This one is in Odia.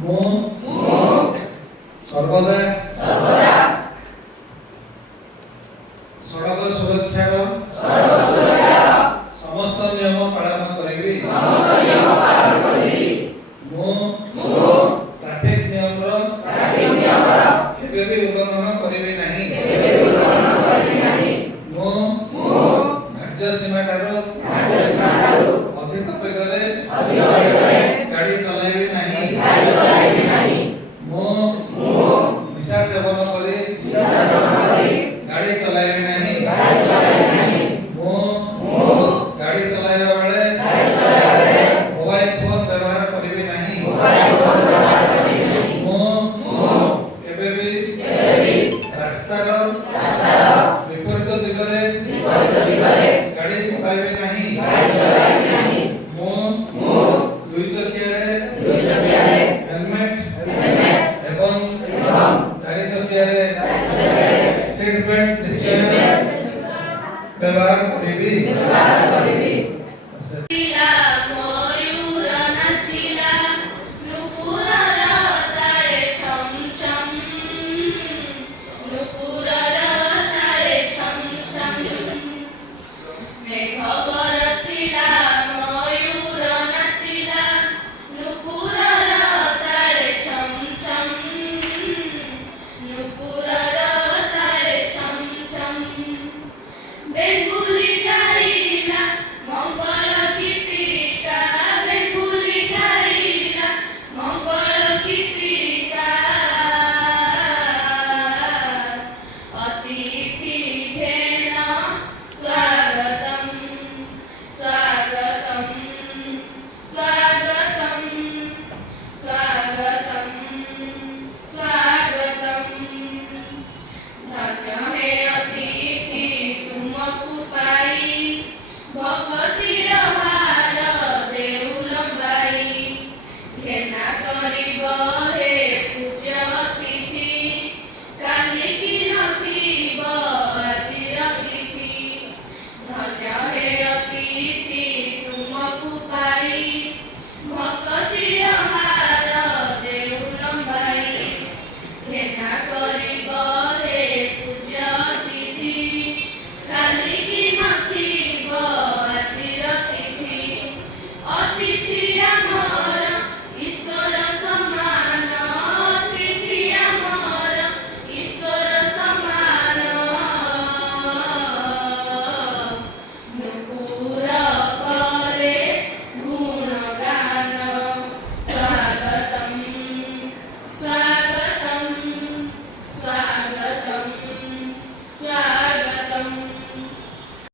ମୁଁ ସର୍ବଦା ସଡ଼କ ସୁରକ୍ଷାର ସମସ୍ତ ନିୟମ ପାଳନ କରିବି। ମୁଁ ଟ୍ରାଫିକ ନିୟମର କେବେ ବି ଉଲ୍ଲଂଘନ କରିବି ନାହିଁ। ମୁଁ ଧାର୍ଯ୍ୟ ସୀମାଠାରୁ ଅଧିକ ବେଗରେ ଗାଡ଼ି ଚଲାଇବି ନାହିଁ। ମୁଁ ନିଶା ସେବନ କରି ଗାଡ଼ି ଚଲାଇବି ନାହିଁ। ମୁଁ ଗାଡ଼ି ଚଲାଇବା ବେଳେ ମୋବାଇଲ ଫୋନ ବ୍ୟବହାର କରିବି ନାହିଁ। ମୁଁ କେବେ ବି ରାସ୍ତାର ବିପରୀତ ଦିଗରେ ଗାଡ଼ି ଚଲାଇବି ନାହିଁ। ମୁଁ ଦୁଇ ଚକିଆରେ ହେଲମେଟ ଏବଂ ଚାରି ଚକିଆରେ सीट बेल्ट व्यवहार करिबी। धन्य हे अतिथि तुमको पाई